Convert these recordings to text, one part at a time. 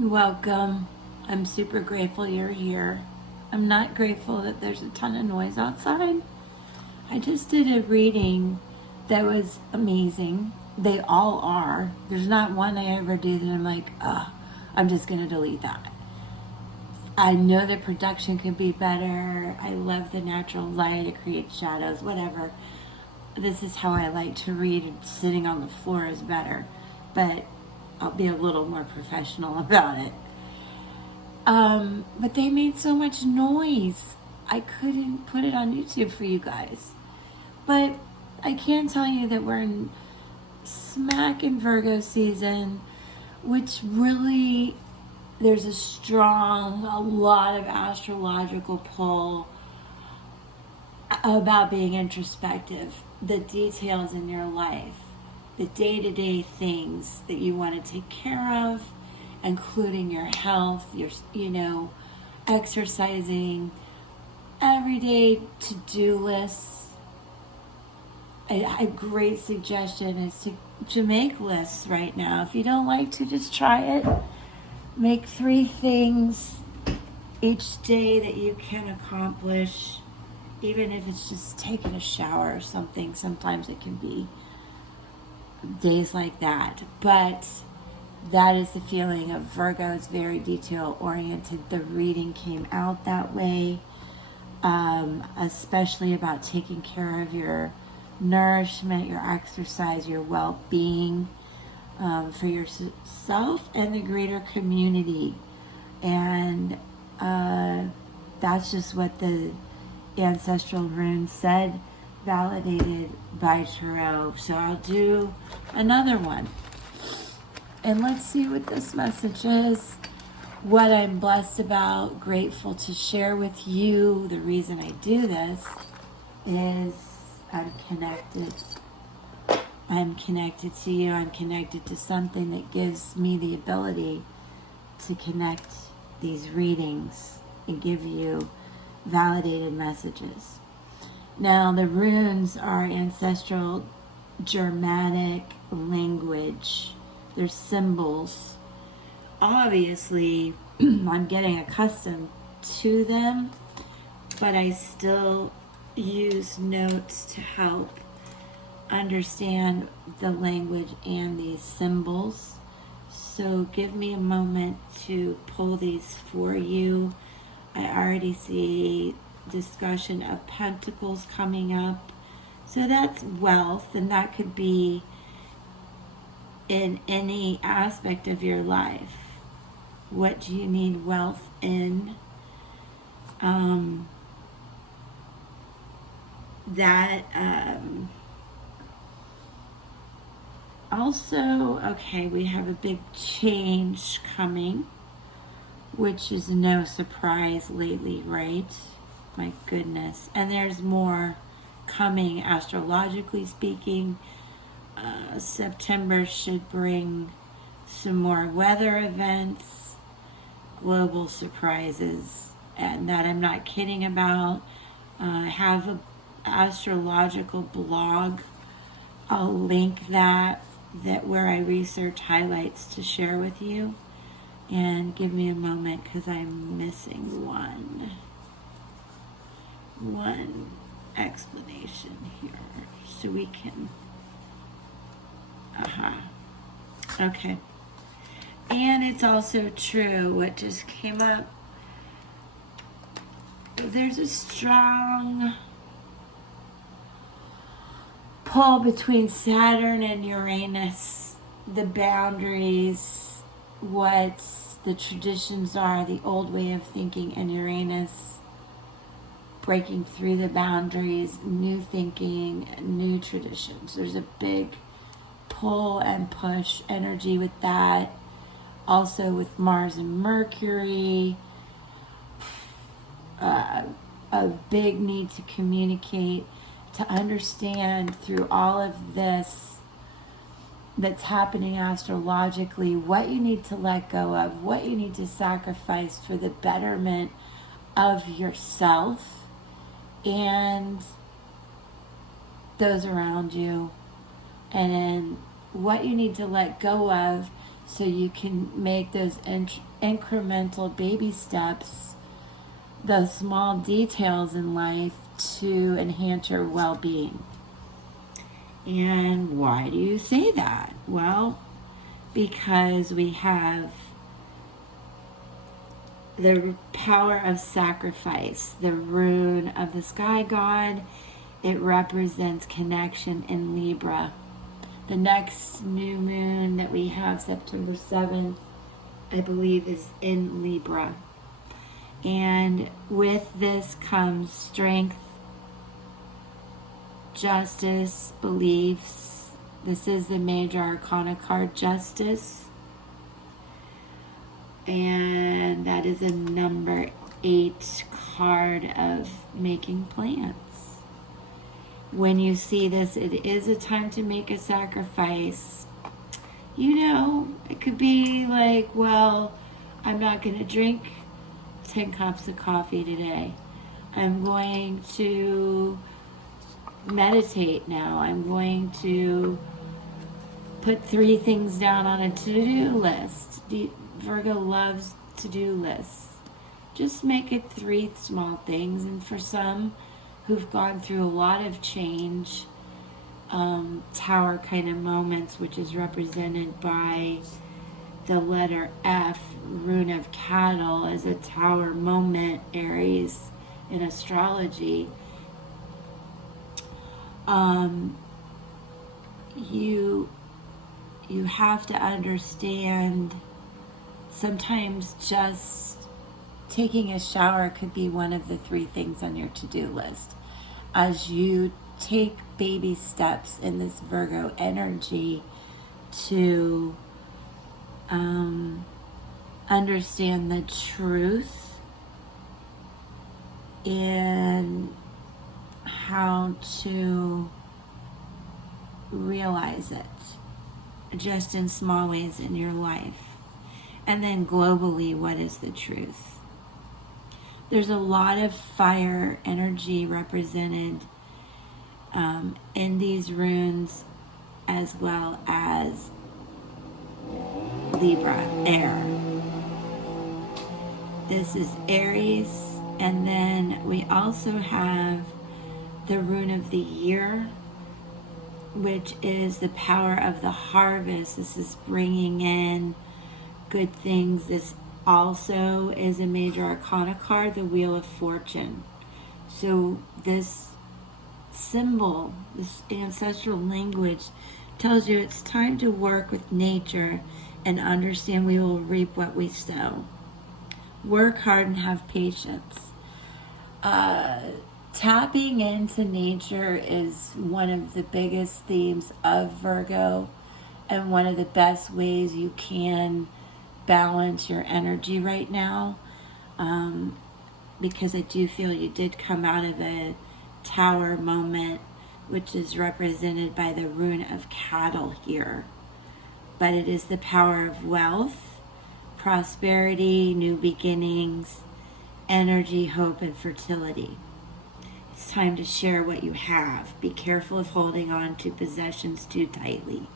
Welcome. I'm super grateful you're here. I'm not grateful that there's a ton of noise outside. I just did a reading that was amazing. They all are. There's not one I ever do that I'm like, I'm just going to delete that. I know that production could be better. I love the natural light. It creates shadows, whatever. This is how I like to read. Sitting on the floor is better. But I'll be a little more professional about it. But they made so much noise. I couldn't put it on YouTube for you guys. But I can tell you that we're in smack in Virgo season, which really, there's a lot of astrological pull about being introspective, the details in your life, the day-to-day things that you want to take care of, including your health, your, exercising, everyday to-do lists. A great suggestion is to make lists right now. If you don't like to, just try it. Make 3 things each day that you can accomplish, even if it's just taking a shower or something. Sometimes it can be days like that. But that is the feeling of Virgo. It's very detail oriented. The reading came out that way, especially about taking care of your nourishment, your exercise, your well-being, for yourself and the greater community. And that's just what the ancestral runes said, validated by tarot. So I'll do another one. And let's see what this message is. What I'm blessed about, grateful to share with you. The reason I do this is I'm connected. I'm connected to you. I'm connected to something that gives me the ability to connect these readings and give you validated messages. Now, the runes are ancestral Germanic language. They're symbols. Obviously, I'm getting accustomed to them, but I still use notes to help understand the language and these symbols. So give me a moment to pull these for you. I already see discussion of pentacles coming up. So that's wealth, and that could be in any aspect of your life. What do you need wealth in? Also, okay, we have a big change coming, which is no surprise lately, right? My goodness. And there's more coming, astrologically speaking. September should bring some more weather events, global surprises, and that I'm not kidding about. I have an astrological blog. I'll link that where I research highlights to share with you. And give me a moment because I'm missing one explanation here, so we can. Okay. And it's also true what just came up. There's a strong pull between Saturn and Uranus, the boundaries, what the traditions are, the old way of thinking, and Uranus breaking through the boundaries, new thinking, new traditions. There's a big pull and push energy with that. Also with Mars and Mercury, a big need to communicate, to understand through all of this that's happening astrologically, what you need to let go of, what you need to sacrifice for the betterment of yourself and those around you, and what you need to let go of so you can make those incremental baby steps, those small details in life to enhance your well-being. And why do you say that? Well, because we have the power of sacrifice, the rune of the sky god. It represents connection in Libra. The next new moon that we have, September 7th, I believe, is in Libra. And with this comes strength, justice, beliefs. This is the major arcana card, Justice. And that is a number 8 card of making plans. When you see this, it is a time to make a sacrifice. You know, it could be like, well, I'm not going to drink 10 cups of coffee today. I'm going to meditate now. I'm going to put 3 things down on a to-do list. Virgo loves to-do lists. Just make it 3 small things. And for some who've gone through a lot of change, tower kind of moments, which is represented by the letter F, rune of cattle, as a tower moment, Aries, in astrology. You have to understand, sometimes just taking a shower could be one of the 3 things on your to-do list. As you take baby steps in this Virgo energy to understand the truth and how to realize it just in small ways in your life. And then globally, what is the truth? There's a lot of fire energy represented in these runes, as well as Libra, air. This is Aries, and then we also have the rune of the year, which is the power of the harvest. This is bringing in good things. This also is a major arcana card, the Wheel of Fortune. So this symbol, this ancestral language, tells you it's time to work with nature and understand we will reap what we sow. Work hard and have patience. Tapping into nature is one of the biggest themes of Virgo, and one of the best ways you can balance your energy right now, because I do feel you did come out of a tower moment, which is represented by the rune of cattle here. But it is the power of wealth, prosperity, new beginnings, energy, hope, and fertility. It's time to share what you have. Be careful of holding on to possessions too tightly.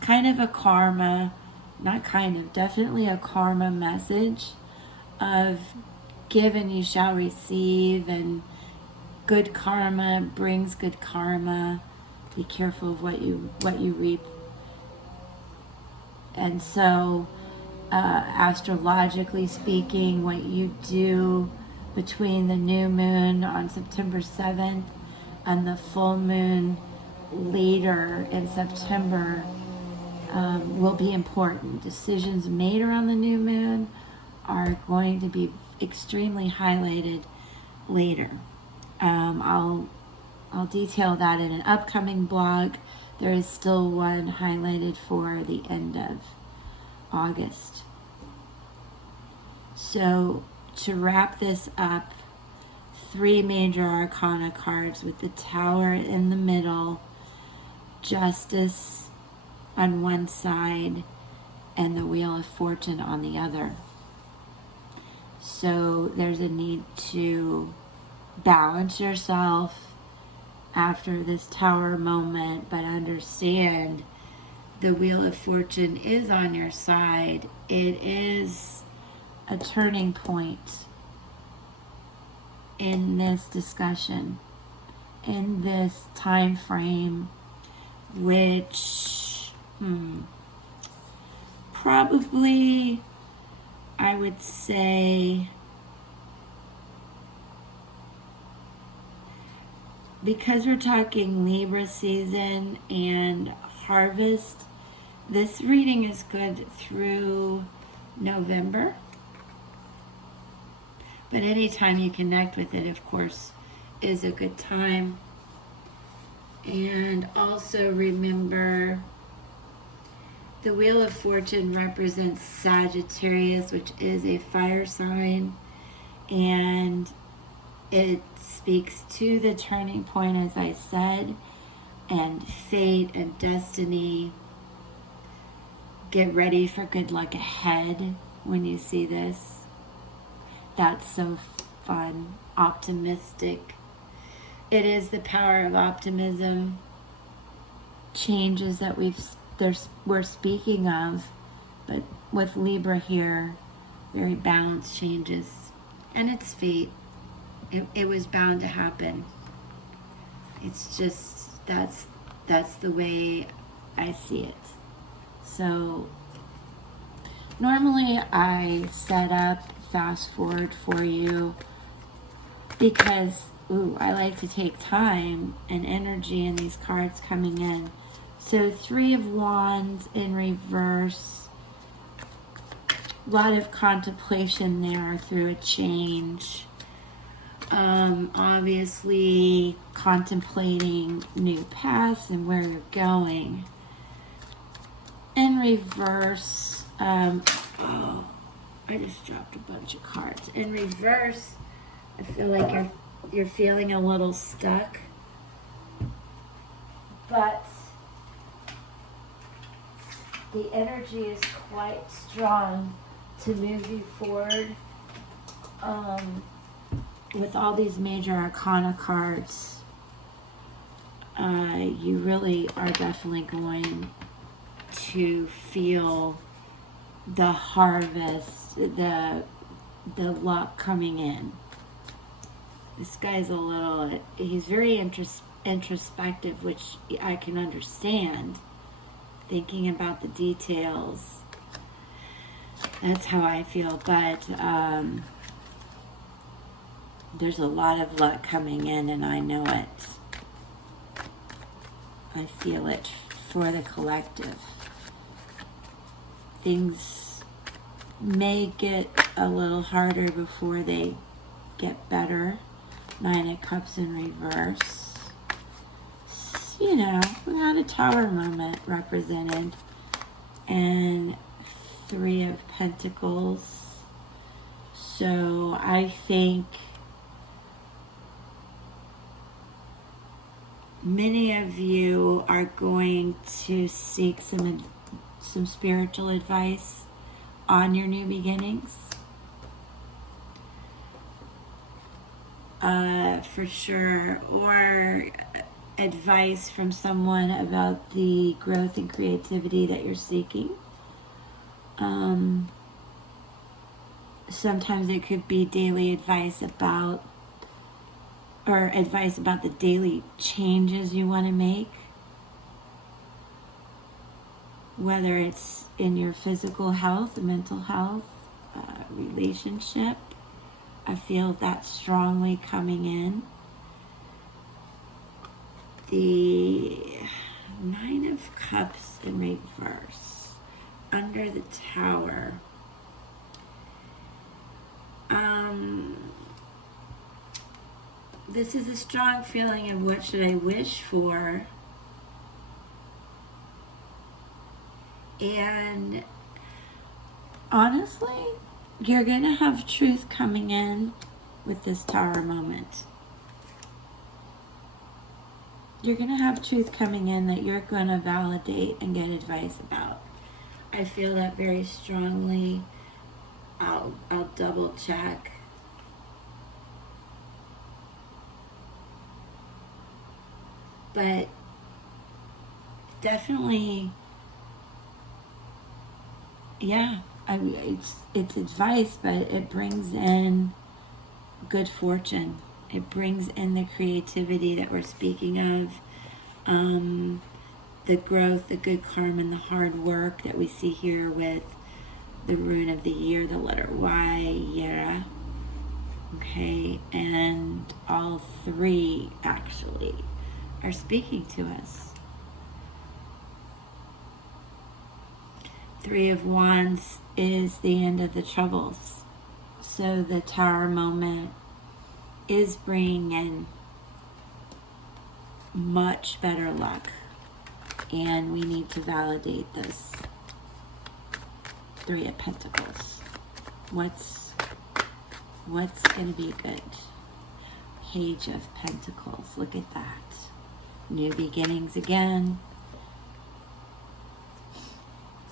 Kind of a karma, not kind of, definitely a karma message of give and you shall receive, and good karma brings good karma. Be careful of what you reap. And so, astrologically speaking, what you do between the new moon on September 7th and the full moon later in September will be important. Decisions made around the new moon are going to be extremely highlighted later. I'll detail that in an upcoming blog. There is still one highlighted for the end of August. So to wrap this up, 3 major arcana cards with the Tower in the middle, Justice on one side, and the Wheel of Fortune on the other. So there's a need to balance yourself after this Tower moment, but understand the Wheel of Fortune is on your side. It is a turning point in this discussion, in this time frame, which probably, I would say, because we're talking Libra season and harvest, this reading is good through November. But anytime you connect with it, of course, is a good time. And also remember, the Wheel of Fortune represents Sagittarius, which is a fire sign. And it speaks to the turning point, as I said, and fate and destiny. Get ready for good luck ahead when you see this. That's so fun. Optimistic. It is the power of optimism. Changes that we're speaking of, but with Libra here, very balanced changes. And it's fate. It was bound to happen. It's just, that's the way I see it. So normally I set up fast forward for you because I like to take time and energy in these cards coming in. So 3 of Wands in reverse, a lot of contemplation there through a change. Obviously contemplating new paths and where you're going. In reverse, I just dropped a bunch of cards. In reverse, I feel like you're feeling a little stuck, but the energy is quite strong to move you forward. With all these major arcana cards, you really are definitely going to feel the harvest, the luck coming in. This guy's he's very introspective, which I can understand, thinking about the details. That's how I feel, but there's a lot of luck coming in, and I know it. I feel it for the collective. Things may get a little harder before they get better. 9 of Cups in reverse. You know, we got a Tower moment represented. And 3 of Pentacles. So I think many of you are going to seek some spiritual advice on your new beginnings. For sure. Or advice from someone about the growth and creativity that you're seeking. Sometimes it could be daily advice about the daily changes you want to make. Whether it's in your physical health, mental health, relationship. I feel that strongly coming in. The 9 of Cups in reverse. Under the Tower. This is a strong feeling of what should I wish for. And honestly, you're going to have truth coming in with this Tower moment. You're going to have truth coming in that you're going to validate and get advice about. I feel that very strongly. I'll double check. But definitely yeah, I mean, it's advice, but it brings in good fortune. It brings in the creativity that we're speaking of, the growth, the good karma, and the hard work that we see here with the rune of the year, the letter Y, Yera. Okay, and all three actually are speaking to us. Three of Wands is the end of the troubles. So the Tower moment is bringing in much better luck. And we need to validate this. Three of Pentacles. What's going to be good? Page of Pentacles. Look at that. New beginnings again.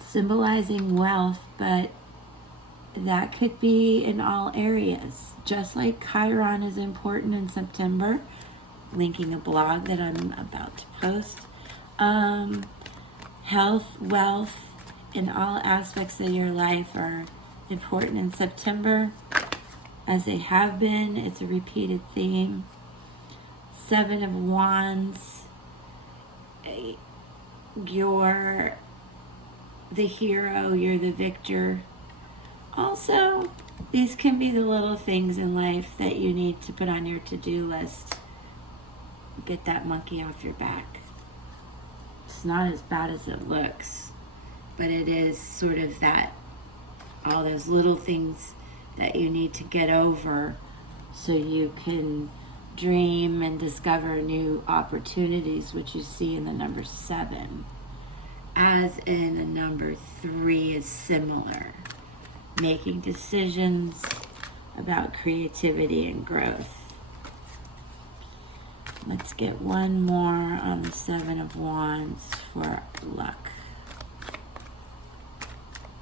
Symbolizing wealth, but that could be in all areas. Just like Chiron is important in September, linking a blog that I'm about to post. Health, wealth, in all aspects of your life are important in September, as they have been. It's a repeated theme. Seven of Wands. You're the hero, you're the victor. Also, these can be the little things in life that you need to put on your to-do list. Get that monkey off your back. It's not as bad as it looks, but it is sort of that, all those little things that you need to get over so you can dream and discover new opportunities, which you see in the number 7. As in the number 3 is similar. Making decisions about creativity and growth. Let's get one more on the 7 of Wands for luck.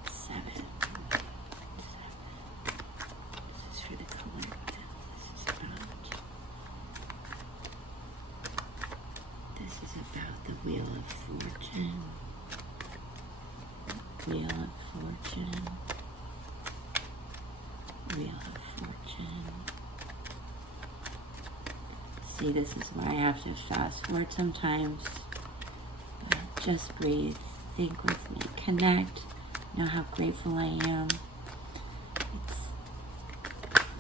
7. This is for the color. This is about the Wheel of Fortune. Wheel of Fortune. Wheel of Fortune. See, this is why I have to fast forward sometimes. But just breathe. Think with me. Connect. Know how grateful I am. It's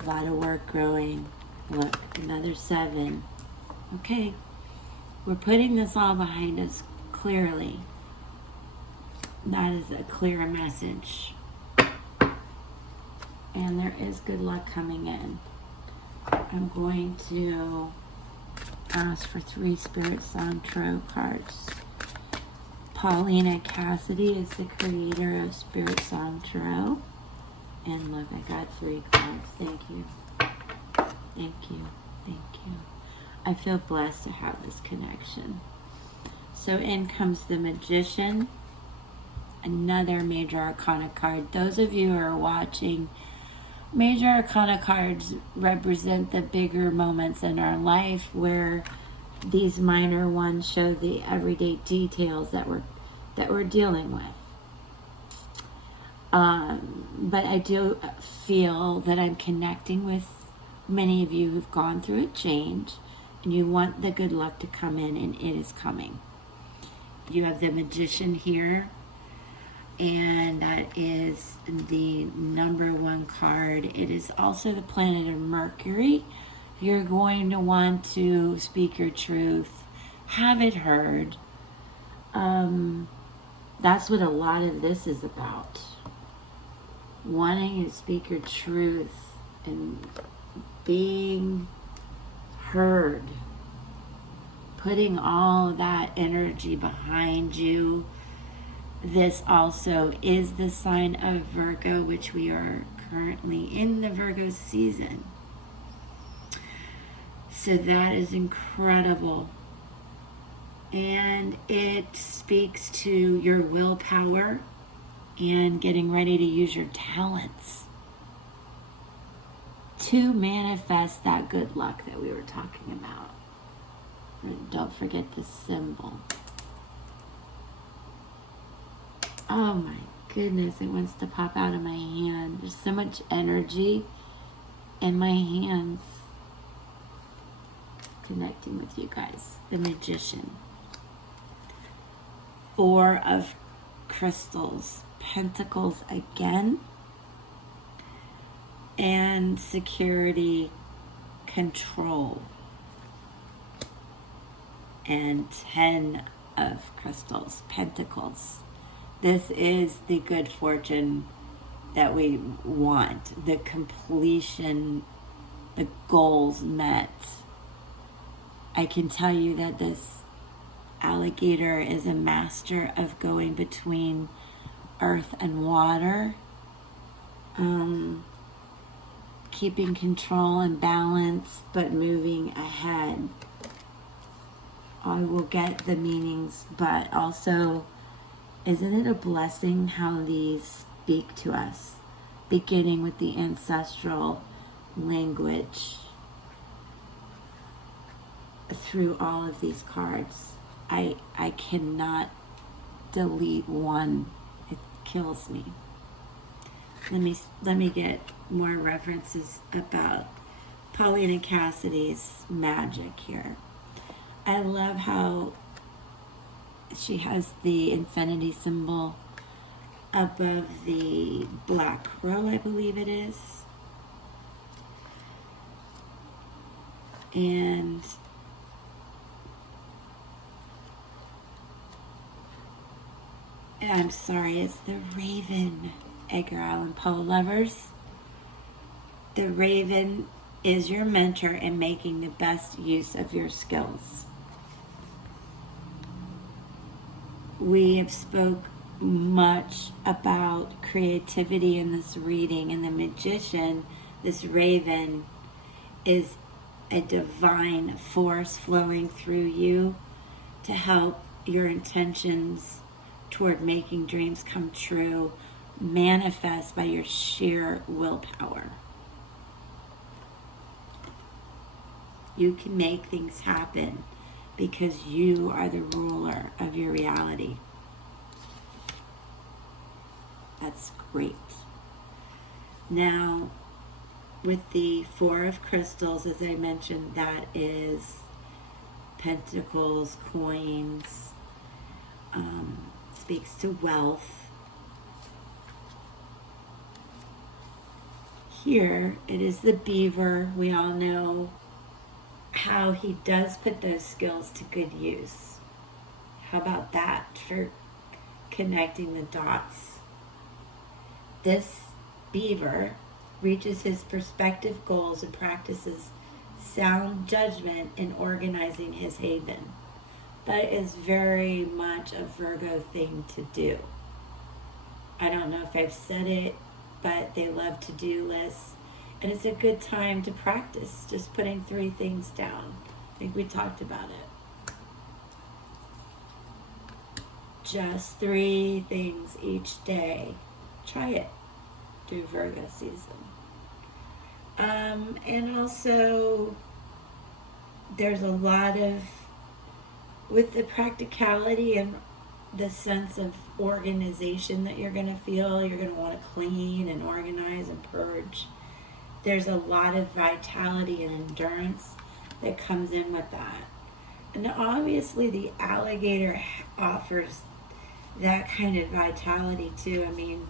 a lot of work growing. Look, another 7. Okay. We're putting this all behind us clearly. That is a clear message. And there is good luck coming in. I'm going to ask for 3 Spirit Song Tarot cards. Paulina Cassidy is the creator of Spirit Song Tarot. And look, I got 3 cards. Thank you. Thank you. Thank you. I feel blessed to have this connection. So in comes the Magician. Another Major Arcana card. Those of you who are watching, Major Arcana cards represent the bigger moments in our life where these minor ones show the everyday details that we're dealing with. But I do feel that I'm connecting with many of you who've gone through a change and you want the good luck to come in, and it is coming. You have the Magician here. And that is the number 1 card. It is also the planet of Mercury. You're going to want to speak your truth, have it heard. That's what a lot of this is about. Wanting to speak your truth and being heard. Putting all that energy behind you. This also is the sign of Virgo, which we are currently in the Virgo season. So that is incredible. And it speaks to your willpower and getting ready to use your talents to manifest that good luck that we were talking about. And don't forget the symbol. Oh my goodness, it wants to pop out of my hand. There's so much energy in my hands. Connecting with you guys. The Magician. 4 of Crystals. Pentacles again. And security, control. And 10 of Crystals. Pentacles. This is the good fortune that we want. The completion, the goals met. I can tell you that this alligator is a master of going between earth and water, keeping control and balance, but moving ahead. I will get the meanings, but also, isn't it a blessing how these speak to us, beginning with the ancestral language through all of these cards? I cannot delete one. It kills me. Let me get more references about Paulina Cassidy's magic here. I love how she has the infinity symbol above the black crow, I believe it is. And I'm sorry, it's the Raven. Edgar Allan Poe lovers. The Raven is your mentor in making the best use of your skills. We have spoke much about creativity in this reading, and the Magician, this Raven, is a divine force flowing through you to help your intentions toward making dreams come true manifest by your sheer willpower. You can make things happen because you are the ruler of your reality. That's great. Now, with the 4 of Crystals, as I mentioned, that is pentacles, coins, speaks to wealth. Here, it is the beaver. We all know how he does put those skills to good use. How about that for connecting the dots? This beaver reaches his prospective goals and practices sound judgment in organizing his haven. That is very much a Virgo thing to do. I don't know if I've said it, but they love to-do lists. And it's a good time to practice just putting 3 things down. I think we talked about it. Just 3 things each day. Try it through Virgo season. And also, there's a lot of, with the practicality and the sense of organization that you're going to feel, you're going to want to clean and organize and purge. There's a lot of vitality and endurance that comes in with that. And obviously the alligator offers that kind of vitality too. I mean,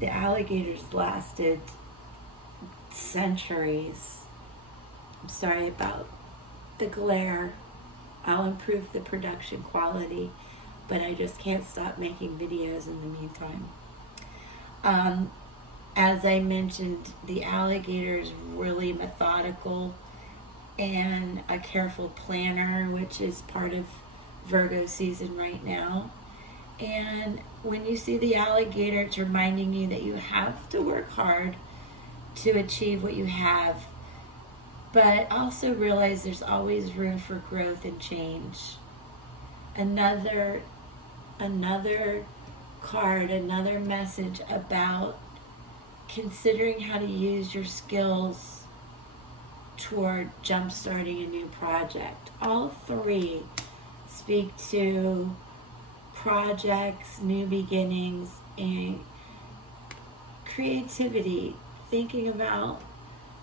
the alligators lasted centuries. I'm sorry about the glare. I'll improve the production quality, but I just can't stop making videos in the meantime. As I mentioned, the alligator is really methodical and a careful planner, which is part of Virgo season right now. And when you see the alligator, it's reminding you that you have to work hard to achieve what you have, but also realize there's always room for growth and change. Another card, another message about considering how to use your skills toward jump-starting a new project. All 3 speak to projects, new beginnings, and creativity, thinking about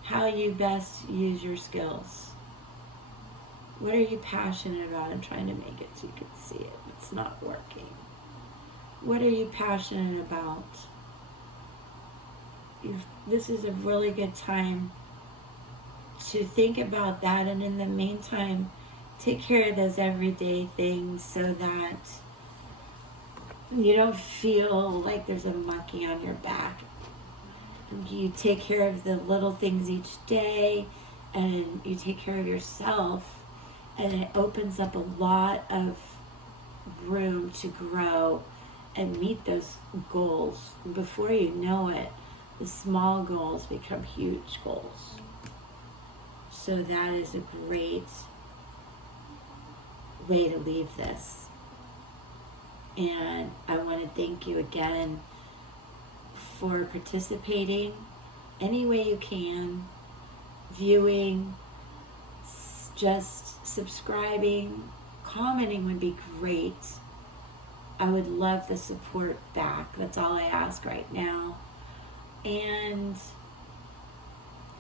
how you best use your skills. What are you passionate about? I'm trying to make it so you can see it. It's not working. What are you passionate about? This is a really good time to think about that, and in the meantime, take care of those everyday things so that you don't feel like there's a monkey on your back. You take care of the little things each day, and you take care of yourself, and it opens up a lot of room to grow and meet those goals. Before you know it, the small goals become huge goals. So that is a great way to leave this. And I want to thank you again for participating any way you can, viewing, just subscribing, commenting would be great. I would love the support back. That's all I ask right now. And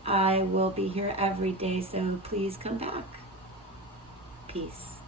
I will be here every day, so please come back. Peace.